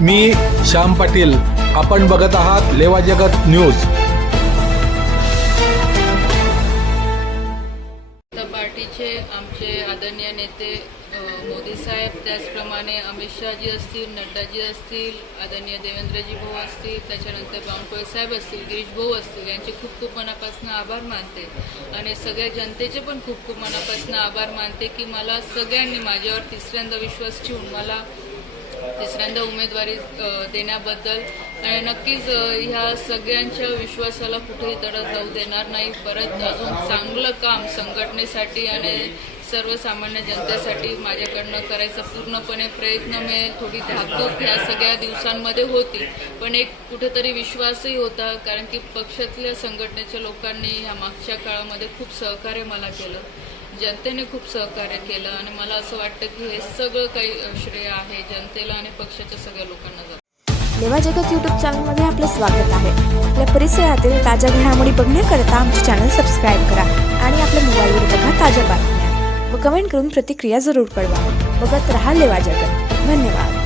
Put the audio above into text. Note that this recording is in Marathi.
मी श्याम पाटील. आपण बघत आहात लेवा जगत न्यूज. पार्टीचे आमचे आदरणीय नेते मोदी साहेब त्याचप्रमाणे अमित शहाजी असतील नड्डाजी असतील आदरणीय देवेंद्रजी भाऊ असतील त्याच्यानंतर बावनकुळे साहेब असतील गिरीश भाऊ असतील यांचे खूप खूप मनापासून आभार मानते. आणि सगळ्या जनतेचे पण खूप खूप मनापासून आभार मानते की मला सगळ्यांनी माझ्यावर तिसऱ्यांदा विश्वास ठेवून मला तिसऱ्यांदा उमेदवारी देण्याबद्दल. आणि नक्कीच ह्या सगळ्यांच्या विश्वासाला कुठेही तडा जाऊ देणार नाही. परत अजून चांगलं काम संघटनेसाठी आणि सर्वसामान्य जनतेसाठी माझ्याकडनं करायचा पूर्णपणे प्रयत्न मी थोडी धाकधूक ह्या सगळ्या दिवसांमध्ये होती. पण एक कुठेतरी विश्वासही होता कारण की पक्षातल्या संघटनेच्या लोकांनी ह्या मागच्या काळामध्ये खूप सहकार्य मला केलं. जनतेने खूप सहकार्य केलं आणि मला असं वाटतं की हे सगळं काही श्रेय आहे जनतेला आणि पक्षाच्या सगळ्या लोकांना जातं. लेवा जगत यूट्यूब चॅनलमध्ये आपलं स्वागत आहे. आपल्या परिसरातील ताज्या घडामोडी बघण्याकरता आमचे चॅनल सबस्क्राईब करा आणि आपल्या मोबाईलवर बघा ताज्या बातम्या. व कमेंट करून प्रतिक्रिया जरूर कळवा. बघत राहा लेवा जगत. धन्यवाद.